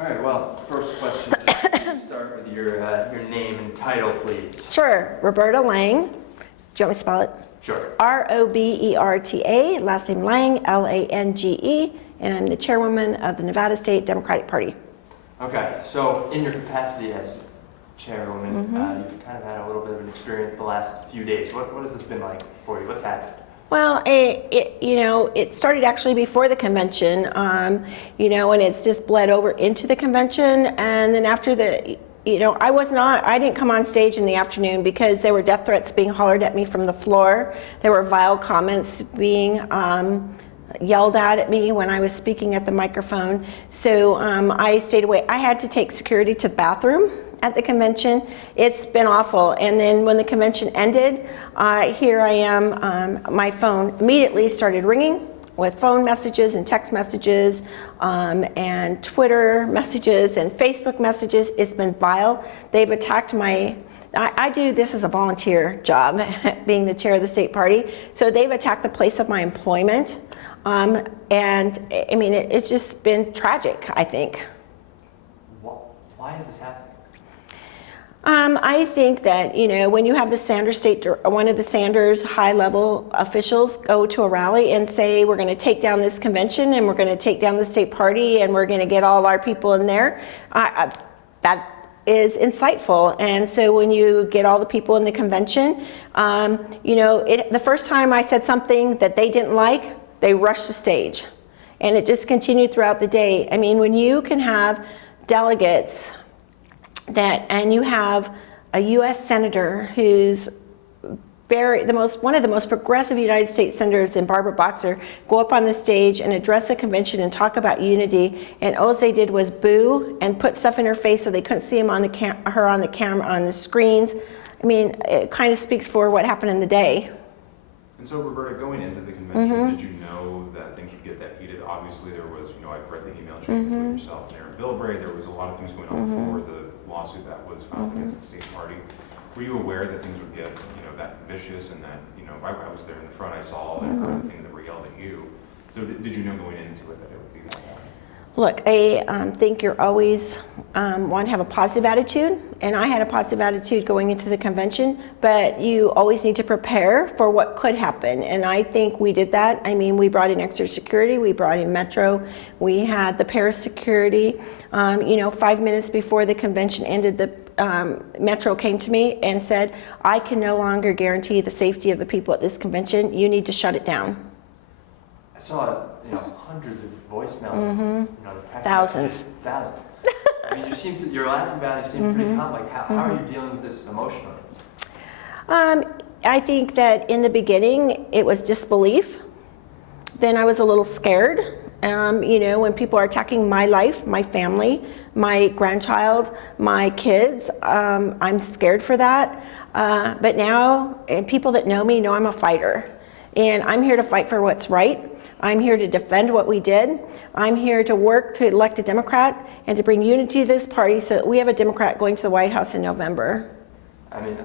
All right, well, first question, just start with your name and title, please. Sure, Roberta Lange. Do you want me to spell it? Sure. Roberta, last name Lange, Lange, and I'm the chairwoman of the Nevada State Democratic Party. Okay, so in your capacity as chairwoman, you've kind of had a little bit of an experience the last few days. What has this been like for you? What's happened? Well, it started actually before the convention, and it's just bled over into the convention. And then after the, I didn't come on stage in the afternoon because there were death threats being hollered at me from the floor. There were vile comments being yelled at me when I was speaking at the microphone. So I stayed away. I had to take security to the bathroom at the convention. It's been awful. And then when the convention ended, here I am, my phone immediately started ringing with phone messages and text messages and Twitter messages and Facebook messages. It's been vile. They've attacked I do this as a volunteer job, being the chair of the state party. So they've attacked the place of my employment. And I mean, it's just been tragic, I think. Why is this happening? I think that, when you have the Sanders one of the Sanders high-level officials go to a rally and say, we're going to take down this convention and we're going to take down the state party and we're going to get all our people in there, that is insightful. And so when you get all the people in the convention, the first time I said something that they didn't like, they rushed the stage. And it just continued throughout the day. I mean, when you can have delegates and you have a U.S. senator who's one of the most progressive United States senators, in Barbara Boxer, go up on the stage and address the convention and talk about unity, and all they did was boo and put stuff in her face so they couldn't see her on the camera, on the screens. I mean, it kind of speaks for what happened in the day. And so, Roberta, going into the convention, did you know that things would get that heated? Obviously, there was, I've read the email chain between yourself and Aaron Bilbray. There was a lot of things going on before the lawsuit that was filed against the state party. Were you aware that things would get, that vicious and that, I was there in the front, I saw and heard the things that were yelled at you. So did you know going into it that it would be that bad? Look, I think you're always want to have a positive attitude, and I had a positive attitude going into the convention, but you always need to prepare for what could happen, and I think we did that. I mean, we brought in extra security, we brought in Metro, we had the Paris security. 5 minutes before the convention ended, the Metro came to me and said, I can no longer guarantee the safety of the people at this convention. You need to shut it down. I saw, hundreds of voicemails, the text Thousands. messages, thousands. I mean, you're laughing about it, you seem pretty calm. Like, how are you dealing with this emotionally? I think that in the beginning, it was disbelief. Then I was a little scared. When people are attacking my life, my family, my grandchild, my kids, I'm scared for that. But now, and people that know me know I'm a fighter. And I'm here to fight for what's right. I'm here to defend what we did. I'm here to work to elect a Democrat and to bring unity to this party so that we have a Democrat going to the White House in November. I mean,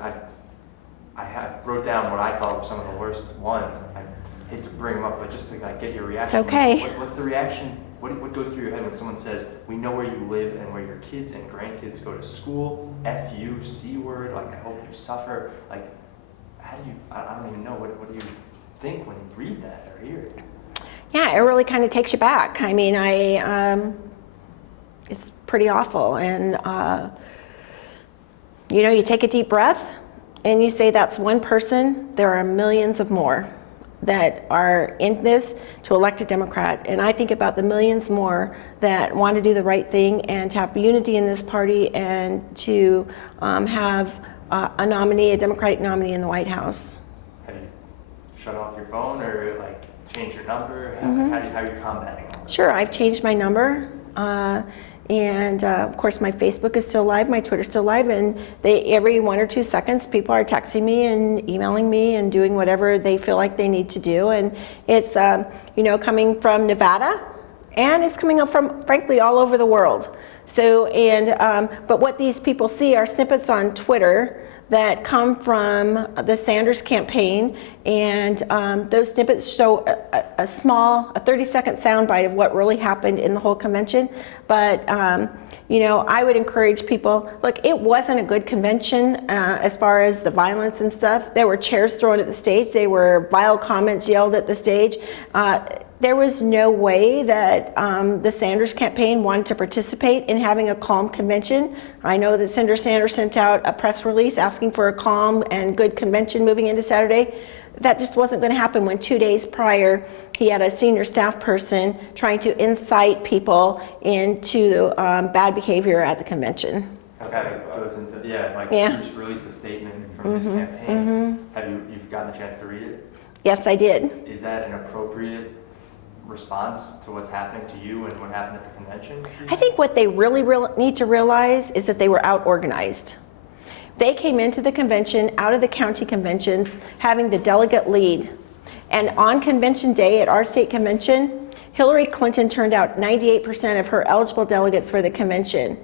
I wrote down what I thought were some of the worst ones. I hate to bring them up, but just to get your reaction. It's okay. What's the reaction? What goes through your head when someone says, we know where you live and where your kids and grandkids go to school, F you, C word, like, I hope you suffer. Like, how do you, I don't even know, what do you think when you read that or hear it? Yeah, it really kind of takes you back. I mean, it's pretty awful. And, you take a deep breath and you say that's one person. There are millions of more that are in this to elect a Democrat. And I think about the millions more that want to do the right thing and to have unity in this party and to have a nominee, a Democratic nominee in the White House. Have you shut off your phone or change your number? How are you combating all this? Sure, I've changed my number. Of course, my Facebook is still live, my Twitter's still live, and every 1 or 2 seconds, people are texting me and emailing me and doing whatever they feel like they need to do. And it's, coming from Nevada, and it's coming up from, frankly, all over the world. So, but what these people see are snippets on Twitter that come from the Sanders campaign, and those snippets show a 30-second soundbite of what really happened in the whole convention. But you know, I would encourage people, look, it wasn't a good convention as far as the violence and stuff. There were chairs thrown at the stage. There were vile comments yelled at the stage. There was no way that the Sanders campaign wanted to participate in having a calm convention. I know that Senator Sanders sent out a press release asking for a calm and good convention moving into Saturday. That just wasn't going to happen when 2 days prior he had a senior staff person trying to incite people into bad behavior at the convention. That kind of goes into, like Yeah. he just released a statement from his campaign. Have you've gotten a chance to read it? Yes, I did. Is that an appropriate response to what's happening to you and what happened at the convention? I think what they really need to realize is that they were out organized. They came into the convention out of the county conventions having the delegate lead. And on convention day at our state convention, Hillary Clinton turned out 98% of her eligible delegates for the convention.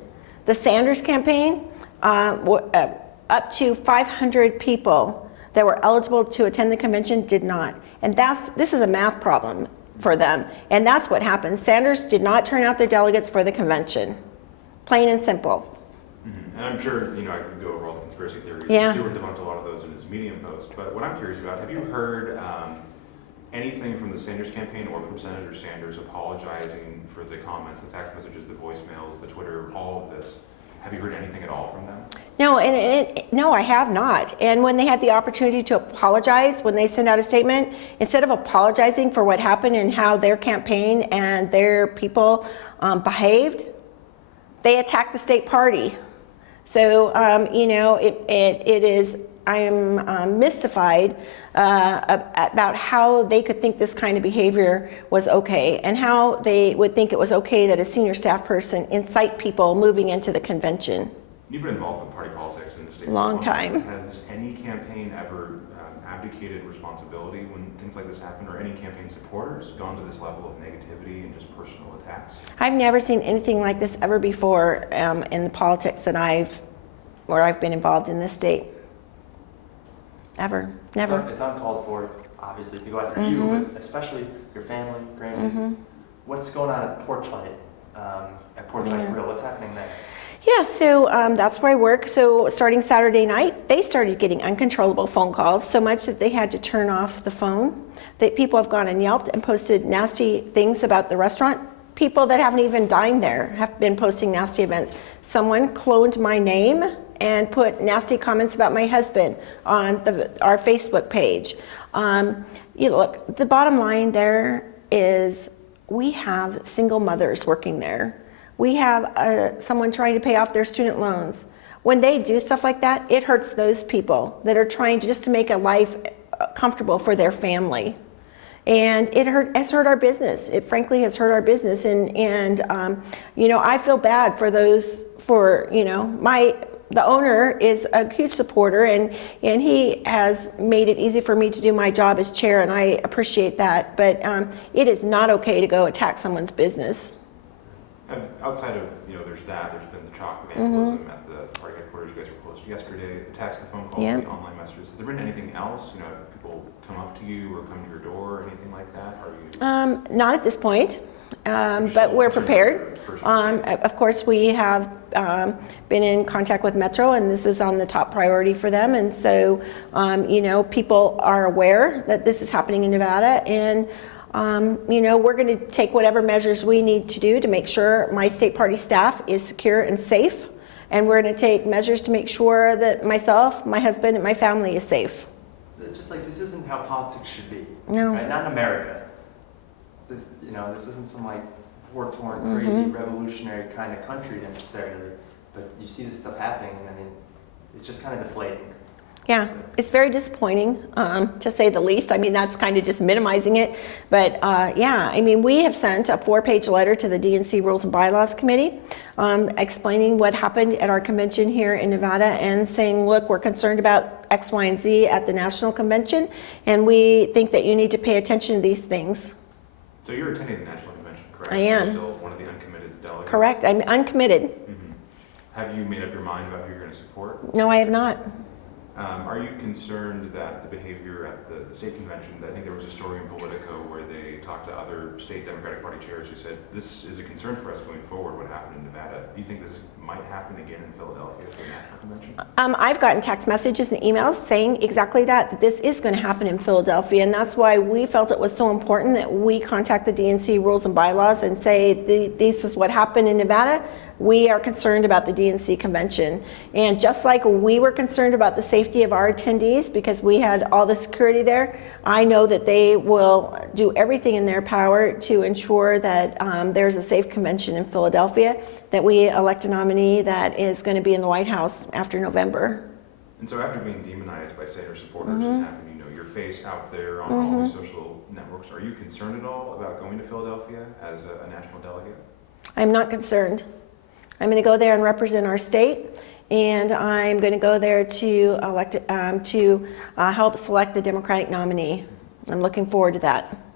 The Sanders campaign, up to 500 people that were eligible to attend the convention did not. And this is a math problem for them. And that's what happened. Sanders did not turn out their delegates for the convention. Plain and simple. And I'm sure, you know, I could go over all the conspiracy theories. Yeah. Stewart debunked a lot of those in his Medium post. But what I'm curious about, have you heard anything from the Sanders campaign or from Senator Sanders apologizing for the comments, the text messages, the voicemails, the Twitter, all of this? Have you heard anything at all from them? No, no, I have not. And when they had the opportunity to apologize, when they sent out a statement, instead of apologizing for what happened and how their campaign and their people behaved, they attacked the state party. So, you know, I am mystified about how they could think this kind of behavior was okay, and how they would think it was okay that a senior staff person incite people moving into the convention. You've been involved in party politics in the state Long for a time. Has any campaign ever abdicated responsibility when things like this happen, or any campaign supporters gone to this level of negativity and just personal attacks? I've never seen anything like this ever before in the politics that where I've been involved in this state. Ever, never. It's uncalled for, obviously, to go after you, but especially your family, grandkids. What's going on at Porchlight Grill? What's happening there? Yeah, so that's where I work. So starting Saturday night, they started getting uncontrollable phone calls, so much that they had to turn off the phone. That people have gone and Yelped and posted nasty things about the restaurant. People that haven't even dined there have been posting nasty events. Someone cloned my name and put nasty comments about my husband on our Facebook page. You know, look, the bottom line there is we have single mothers working there. We have someone trying to pay off their student loans. When they do stuff like that, it hurts those people that are trying just to make a life comfortable for their family. And it's hurt our business. It frankly has hurt our business. And you know, I feel bad for those, you know, the owner is a huge supporter, and he has made it easy for me to do my job as chair, and I appreciate that. But it is not okay to go attack someone's business. And outside of, you know, there's been the chalk vandalism at the party headquarters. You guys were closed yesterday. The text, the phone calls, the online messages. Has there been anything else? You know, have people come up to you or come to your door or anything like that? Are you? Not at this point. But we're prepared. Of course, we have been in contact with Metro, and this is on the top priority for them. And so, you know, people are aware that this is happening in Nevada, and you know, we're going to take whatever measures we need to do to make sure my state party staff is secure and safe. And we're going to take measures to make sure that myself, my husband, and my family is safe. It's just like, this isn't how politics should be. No. Right? Not in America. This, you know, this isn't some like war-torn, crazy, revolutionary kind of country necessarily. But you see this stuff happening, and I mean, it's just kind of deflating. Yeah, it's very disappointing, to say the least. I mean, that's kind of just minimizing it. But yeah, I mean, we have sent a 4-page letter to the DNC Rules and Bylaws Committee explaining what happened at our convention here in Nevada, and saying, look, we're concerned about X, Y, and Z at the national convention, and we think that you need to pay attention to these things. So you're attending the national convention, correct? I am. You're still one of the uncommitted delegates? Correct, I'm uncommitted. Have you made up your mind about who you're going to support? No, I have not. Are you concerned that the behavior at the state convention, I think there was a story in Politico where they talked to other state Democratic Party chairs who said, this is a concern for us going forward, what happened in Nevada. Do you think this might happen again in Philadelphia for the national convention? I've gotten text messages and emails saying exactly that this is going to happen in Philadelphia, and that's why we felt it was so important that we contact the DNC rules and bylaws and say, this is what happened in Nevada. We are concerned about the DNC convention. And just like we were concerned about the safety of our attendees because we had all the security there, I know that they will do everything in their power to ensure that there's a safe convention in Philadelphia, that we elect a nominee that is going to be in the White House after November. And so after being demonized by senator supporters and having, your face out there on all the social networks, are you concerned at all about going to Philadelphia as a national delegate? I'm not concerned. I'm going to go there and represent our state, and I'm going to go there to elect, help select the Democratic nominee. I'm looking forward to that.